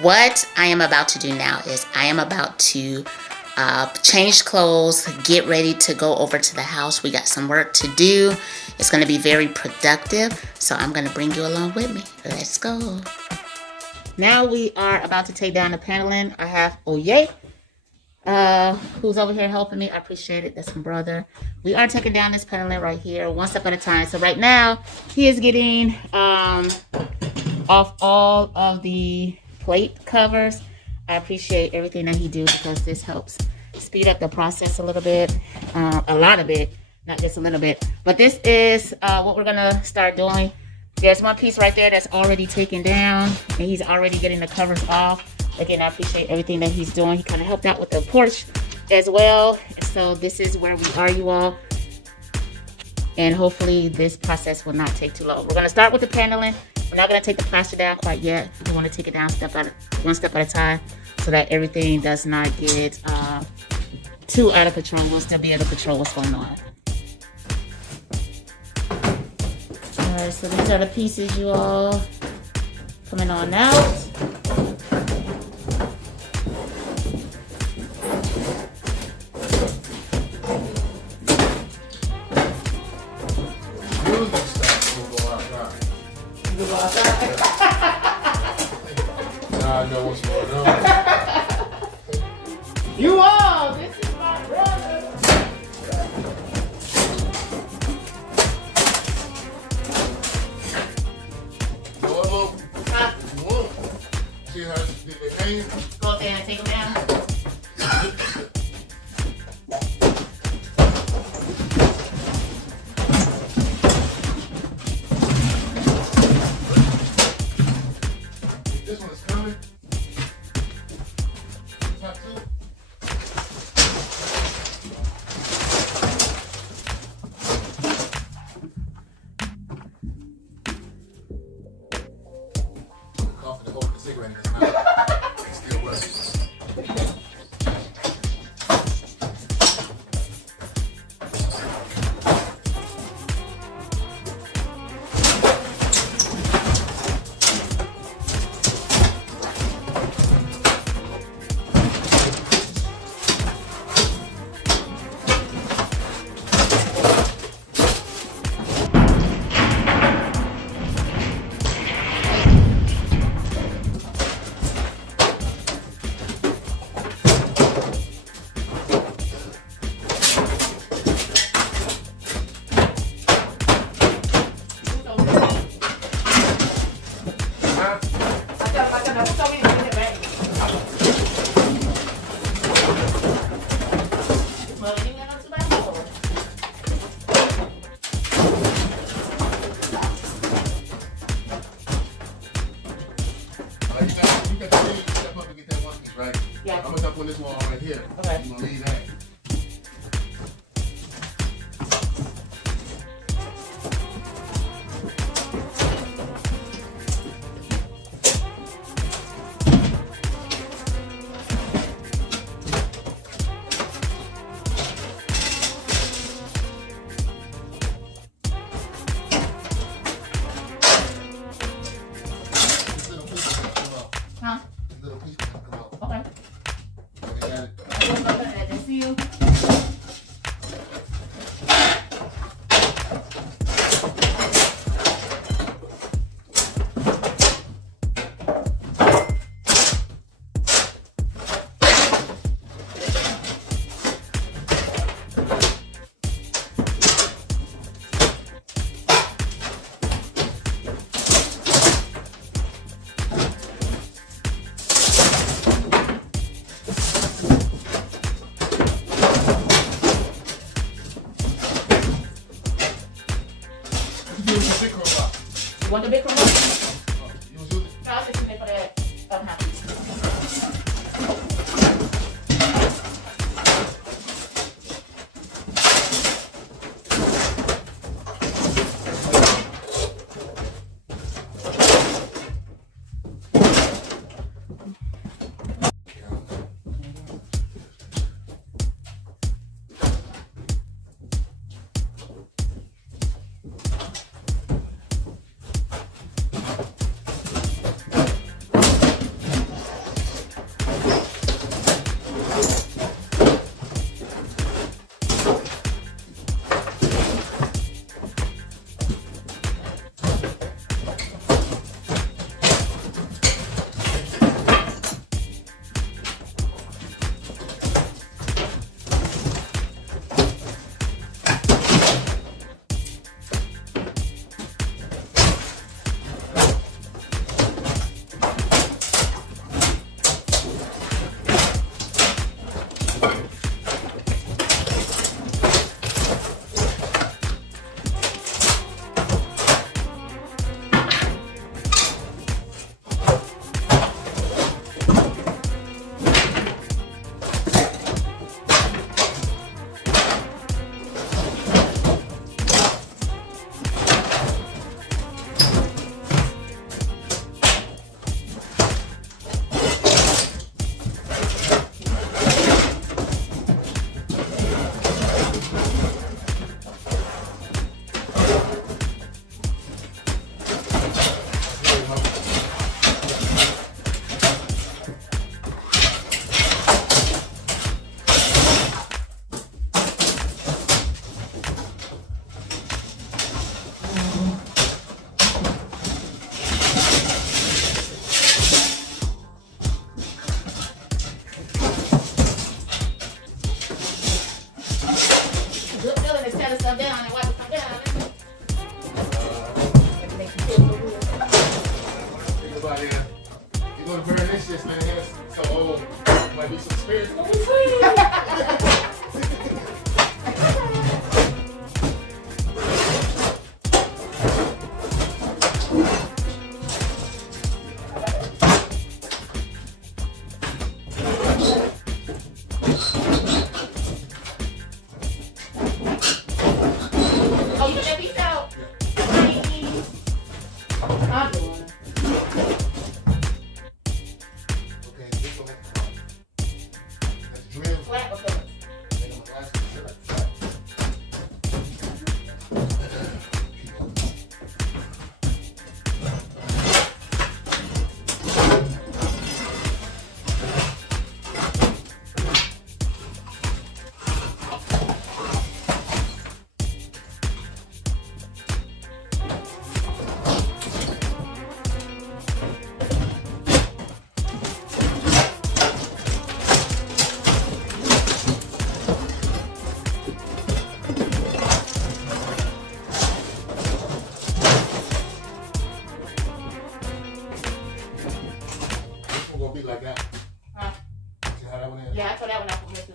what I am about to do now is I am about to change clothes, get ready to go over to the house. We got some work to do. It's going to be very productive, so I'm going to bring you along with me. Let's go. Now we are about to take down the paneling. I have Oye, who's over here helping me. I appreciate it. That's my brother. We are taking down this paneling right here, one step at a time. So right now, he is getting off all of the plate covers. I appreciate everything that he do because this helps speed up the process a little bit, a lot of it, not just a little bit. But this is what we're gonna start doing. There's one piece right there that's already taken down, and he's already getting the covers off. Again, I appreciate everything that he's doing. He kind of helped out with the porch as well. So this is where we are, you all. And hopefully this process will not take too long. We're gonna start with the paneling. We're not gonna take the plaster down quite yet. We wanna take it down one step at a time so that everything does not get too out of control. We'll still be able to control what's going on. All right, so these are the pieces, you all, coming on out. Now I know what's going on. You all, this is my brother. See how they hang? Go up there and take them down. This one is coming. Top two. Coughing and holding the cigarette in his mouth. It's still working. You got to step up and get that one piece, right? Yeah. I'm gonna stop on this one right here. Okay. You're gonna leave that. This little piece is gonna come out. Huh? This little piece is gonna come out. Okay. Okay, got it. I see you. gonna burn this shit, man. So old. Might be some spirits. Oh, you put that piece out? I'm doing. Okay, this one. That's drill. Flat or flat? Make them a glass of shit like that. This one gonna be like that. Huh? See how that one is? Yeah, I thought that one I put too.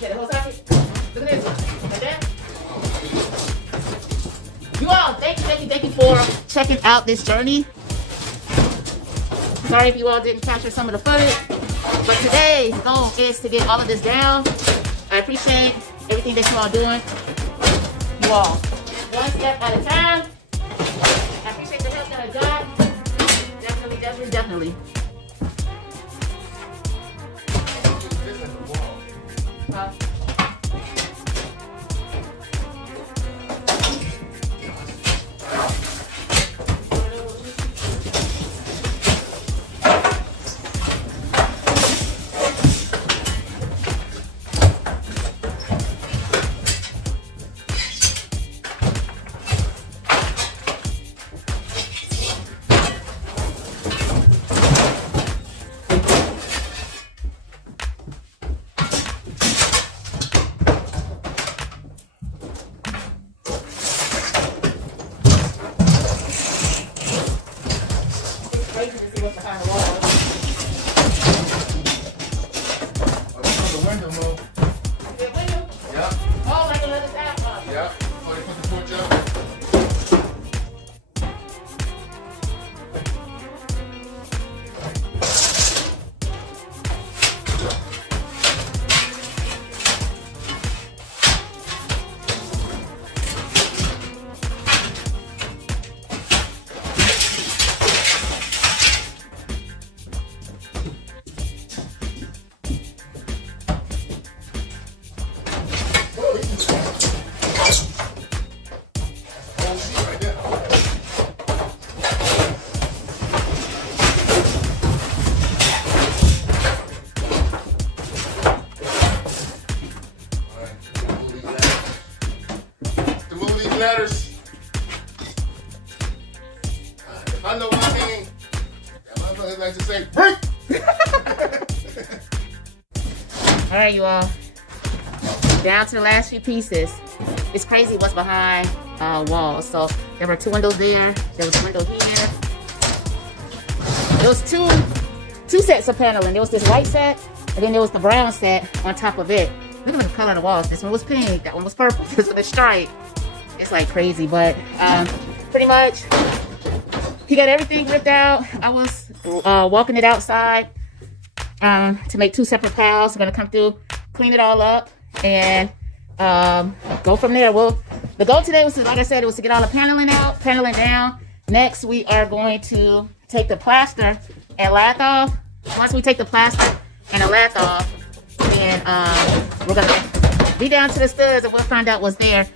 Yeah, the whole socket. Look at this. Like that. You all, thank you for checking out this journey. Sorry if you all didn't capture some of the footage, but today's goal is to get all of this down. I appreciate everything that you all doing. You all, one step at a time. I appreciate the help that I got. Definitely. I know what I mean. That motherfucker like to say, break! All right, you all. Down to the last few pieces. It's crazy what's behind walls. So there were 2 windows there. There was a window here. There was two sets of paneling. There was this white set, and then there was the brown set on top of it. Look at the color of the walls. This one was pink. That one was purple. This one is striped. It's like crazy, but pretty much he got everything ripped out. I was walking it outside to make 2 separate piles. I'm gonna come through, clean it all up, and go from there. Well, the goal today was to, like I said, it was to get all the paneling out, paneling down. Next, we are going to take the plaster and lath off. Once we take the plaster and the lath off, then we're gonna be down to the studs and we'll find out what's there.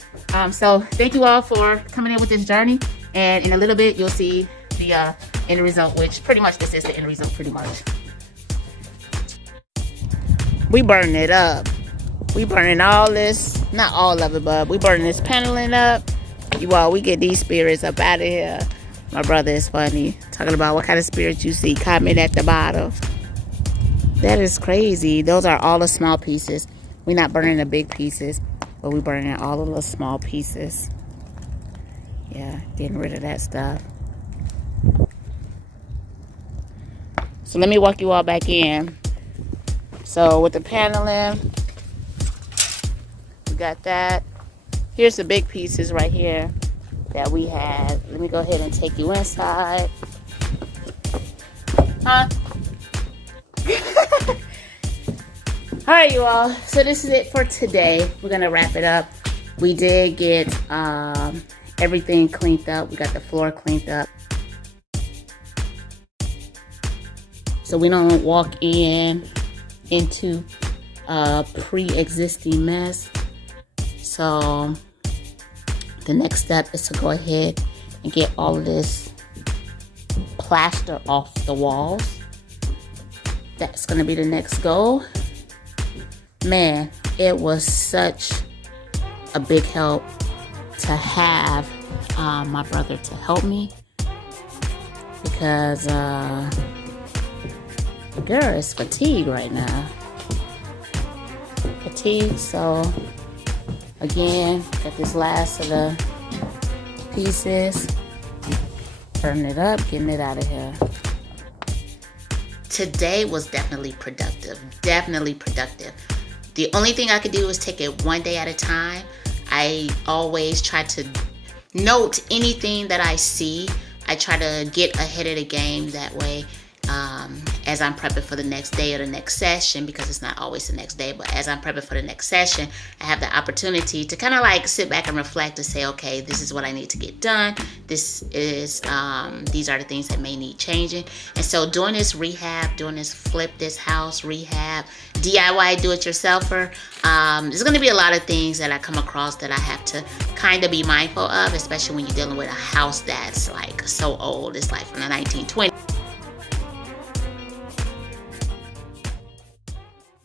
So thank you all for coming in with this journey, and in a little bit you'll see the end result, which pretty much this is the end result pretty much. We burning it up. We burning all this, not all of it, but we burning this paneling up. You all, we get these spirits up out of here. My brother is funny, talking about what kind of spirits you see. Comment at the bottom. That is crazy. Those are all the small pieces. We're not burning the big pieces, but we're burning all of the small pieces. Yeah, getting rid of that stuff. So let me walk you all back in. So with the paneling, we got that. Here's the big pieces right here that we had. Let me go ahead and take you inside. Huh? All right, you all. So this is it for today. We're gonna wrap it up. We did get everything cleaned up. We got the floor cleaned up, so we don't walk into a pre-existing mess. So the next step is to go ahead and get all of this plaster off the walls. That's gonna be the next goal. Man, it was such a big help to have my brother to help me, because girl is fatigued right now. Fatigued. So again, got this last of the pieces, burning it up, getting it out of here. Today was definitely productive. Definitely productive. The only thing I could do is take it one day at a time. I always try to note anything that I see. I try to get ahead of the game that way. As I'm prepping for the next day or the next session, because it's not always the next day, but as I'm prepping for the next session, I have the opportunity to kind of like sit back and reflect and say, okay, this is what I need to get done. This is, these are the things that may need changing. And so doing this rehab, doing this flip this house rehab, DIY do-it-yourselfer, there's going to be a lot of things that I come across that I have to kind of be mindful of, especially when you're dealing with a house that's like so old. It's like from the 1920s.